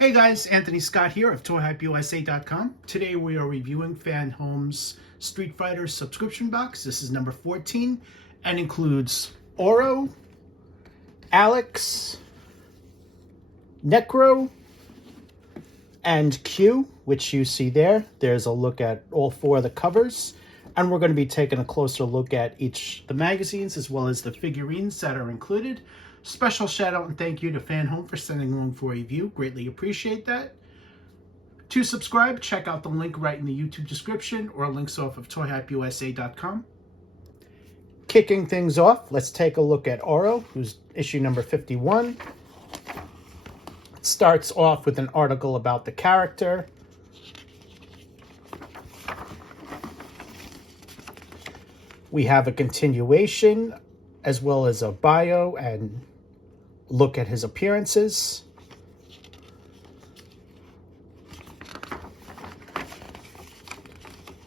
Hey guys, Anthony Scott here of ToyHypeUSA.com. Today we are reviewing FanHome's Street Fighter subscription box. This is number 14 and includes Oro, Alex, Necro, and Q, which you see there. There's a look at all four of the covers, and we're going to be taking a closer look at each of the magazines as well as the figurines that are included. Special shout out and thank you to FanHome for sending along for a review. Greatly appreciate that. To subscribe, check out the link right in the YouTube description or links off of ToyHypeUSA.com. Kicking things off, let's take a look at Oro, who's issue number 51. It starts off with an article about the character. We have a continuation as well as a bio and look at his appearances.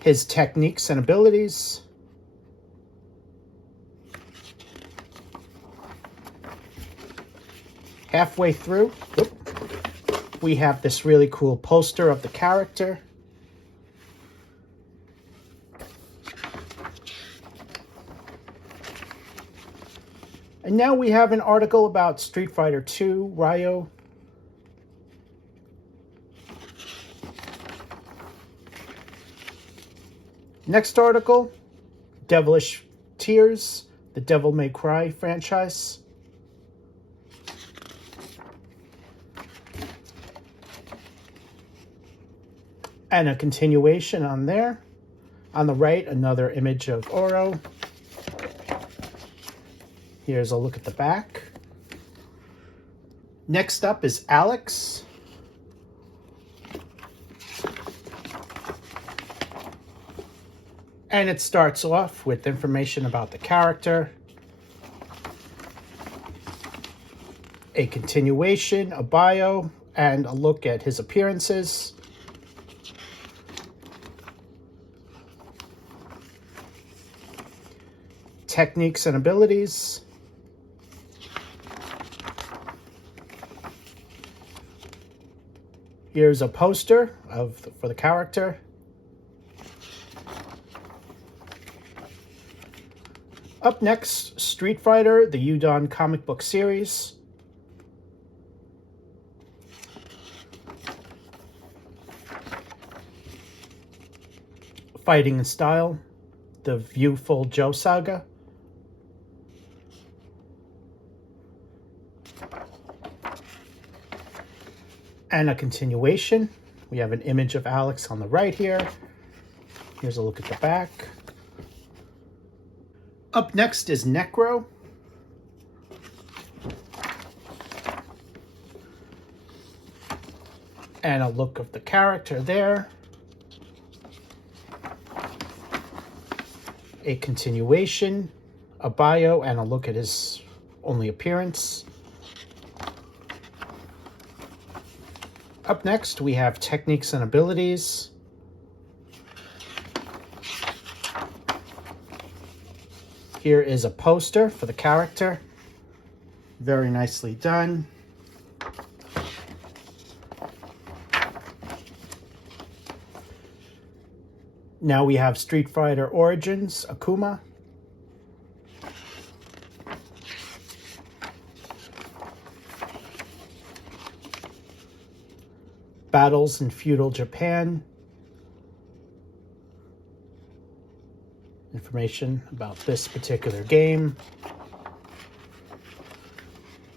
His techniques and abilities. Halfway through, we have this really cool poster of the character. And now we have an article about Street Fighter 2, Ryo. Next article, Devilish Tears, the Devil May Cry franchise. And a continuation on there. On the right, another image of Oro. Here's a look at the back. Next up is Alex. And it starts off with information about the character, a continuation, a bio, and a look at his appearances. Techniques and abilities. Here's a poster for the character. Up next, Street Fighter, the Udon comic book series. Fighting in Style, the Viewful Joe saga. And a continuation. We have an image of Alex on the right here. Here's a look at the back. Up next is Necro. And a look of the character there. A continuation, a bio, and a look at his only appearance. Up next, we have techniques and abilities. Here is a poster for the character. Very nicely done. Now we have Street Fighter Origins, Akuma. Battles in Feudal Japan. Information about this particular game.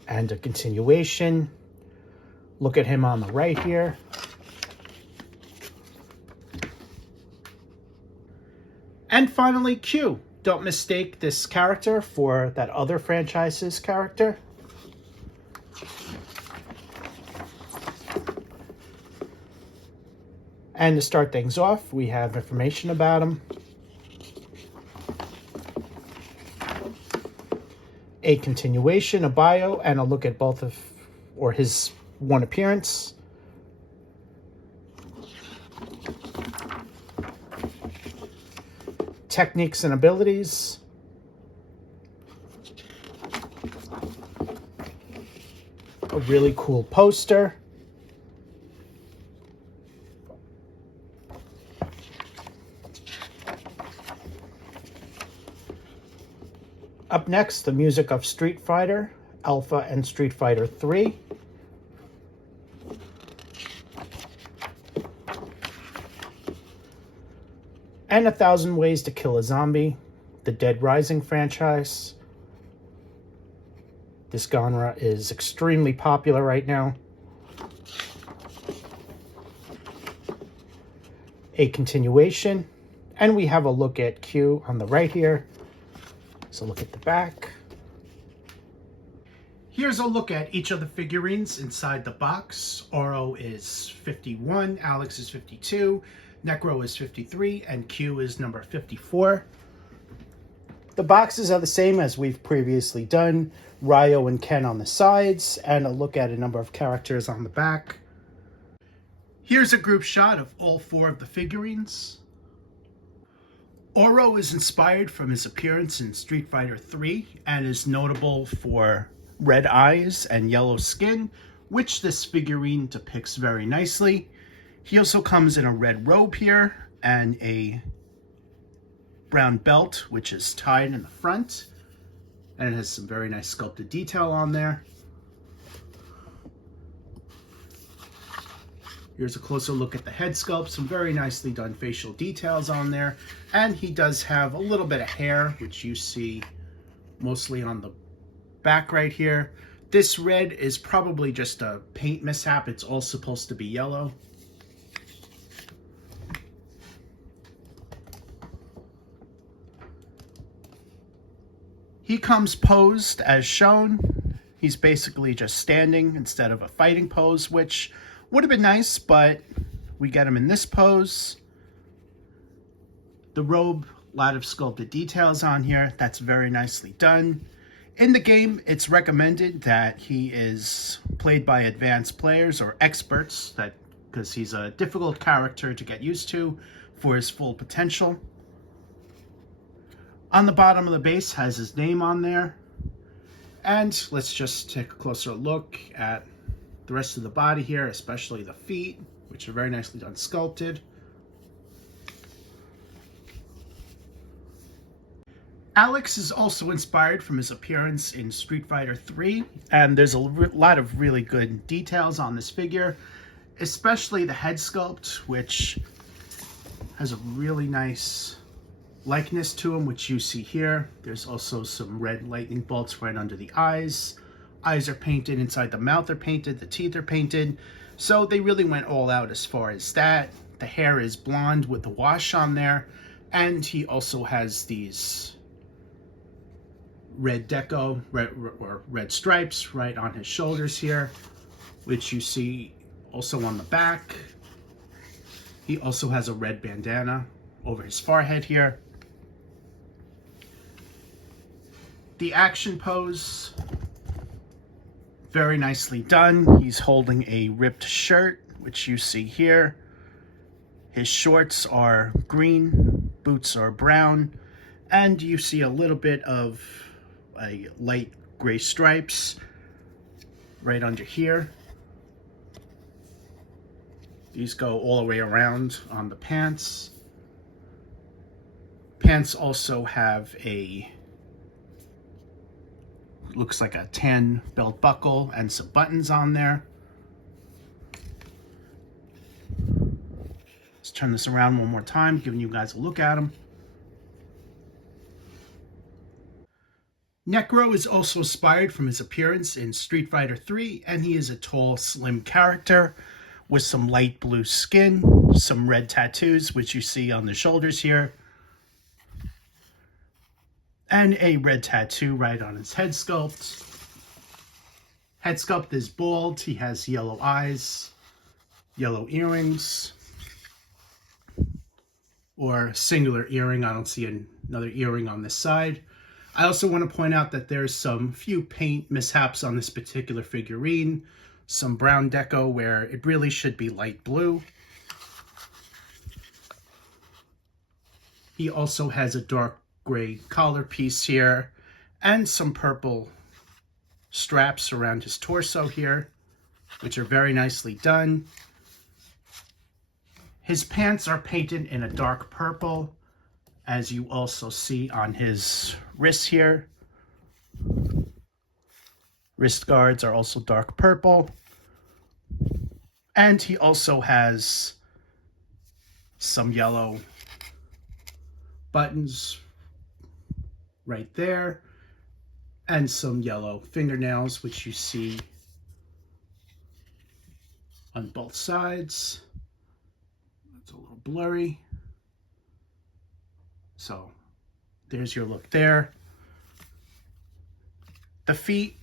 And a continuation. Look at him on the right here. And finally, Q. Don't mistake this character for that other franchise's character. And to start things off, we have information about him. A continuation, a bio, and a look at both of, or his one appearance. Techniques and abilities. A really cool poster. Up next, the music of Street Fighter, Alpha and Street Fighter 3. And 1,000 Ways to Kill a Zombie, the Dead Rising franchise. This genre is extremely popular right now. A continuation, and we have a look at Q on the right here. So look at the back. Here's a look at each of the figurines inside the box. Oro is 51, Alex is 52, Necro is 53, and Q is number 54. The boxes are the same as we've previously done. Ryo and Ken on the sides, and a look at a number of characters on the back. Here's a group shot of all 4 of the figurines. Oro is inspired from his appearance in Street Fighter 3 and is notable for red eyes and yellow skin, which this figurine depicts very nicely. He also comes in a red robe here and a brown belt, which is tied in the front, and it has some very nice sculpted detail on there. Here's a closer look at the head sculpt, some very nicely done facial details on there, and he does have a little bit of hair, which you see mostly on the back right here. This red is probably just a paint mishap. It's all supposed to be yellow. He comes posed as shown. He's basically just standing instead of a fighting pose, which would have been nice, but we get him in this pose. The robe, a lot of sculpted details on here. That's very nicely done. In the game, it's recommended that he is played by advanced players or experts, because he's a difficult character to get used to for his full potential. On the bottom of the base has his name on there. And let's just take a closer look at the rest of the body here, especially the feet, which are very nicely done sculpted. Alex is also inspired from his appearance in Street Fighter 3, and there's a lot of really good details on this figure, especially the head sculpt, which has a really nice likeness to him, which you see here. There's also some red lightning bolts right under the eyes. Eyes are painted, inside the mouth are painted, the teeth are painted. So they really went all out as far as that. The hair is blonde with the wash on there. And he also has these red deco, red stripes right on his shoulders here, which you see also on the back. He also has a red bandana over his forehead here. The action pose, very nicely done. He's holding a ripped shirt, which you see here. His shorts are green, boots are brown, and you see a little bit of a light gray stripes right under here. These go all the way around on the pants. Pants also have looks like a tan belt buckle and some buttons on there. Let's turn this around one more time, giving you guys a look at him. Necro is also inspired from his appearance in Street Fighter 3, and he is a tall, slim character with some light blue skin, some red tattoos, which you see on the shoulders here, and a red tattoo right on his head sculpt. Head sculpt is bald. He has yellow eyes, yellow earrings, or singular earring. I don't see another earring on this side. I also want to point out that there's some few paint mishaps on this particular figurine. Some brown deco where it really should be light blue. He also has a dark gray collar piece here and some purple straps around his torso here, which are very nicely done. His pants are painted in a dark purple, as you also see on his wrists here. Wrist guards are also dark purple. And he also has some yellow buttons right there and some yellow fingernails, which you see on both sides. It's a little blurry. So there's your look there. The feet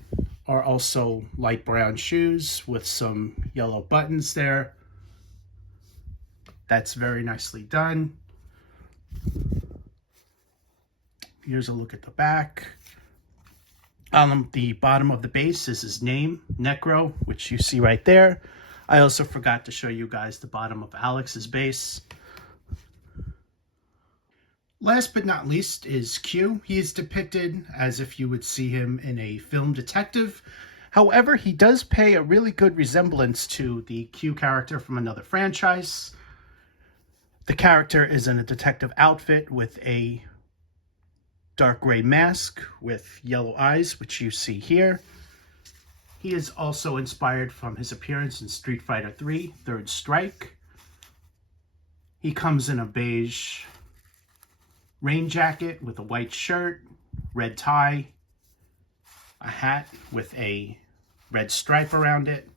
are also light brown shoes with some yellow buttons there. That's very nicely done. Here's a look at the back. On the bottom of the base is his name, Necro, which you see right there. I also forgot to show you guys the bottom of Alex's base. Last but not least is Q. He is depicted as if you would see him in a film detective. However, he does pay a really good resemblance to the Q character from another franchise. The character is in a detective outfit with a dark gray mask with yellow eyes, which you see here. He is also inspired from his appearance in Street Fighter III: Third Strike. He comes in a beige rain jacket with a white shirt, red tie, a hat with a red stripe around it.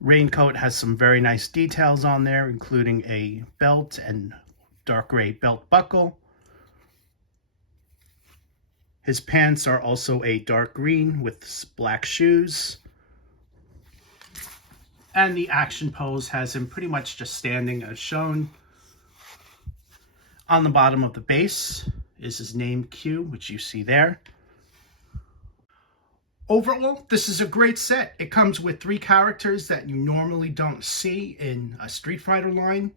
Raincoat has some very nice details on there, including a belt and dark gray belt buckle. His pants are also a dark green with black shoes. And the action pose has him pretty much just standing as shown. On the bottom of the base is his name, Q, which you see there. Overall, this is a great set. It comes with 3 characters that you normally don't see in a Street Fighter line.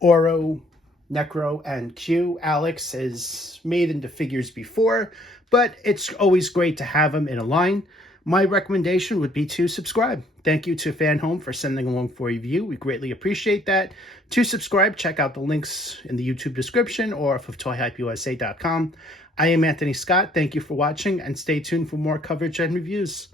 Oro, Necro, and Q. Alex is made into figures before, but it's always great to have them in a line. My recommendation would be to subscribe. Thank you to FanHome for sending along for a review. We greatly appreciate that. To subscribe, check out the links in the YouTube description or off of ToyHypeUSA.com. I am Anthony Scott. Thank you for watching, and stay tuned for more coverage and reviews.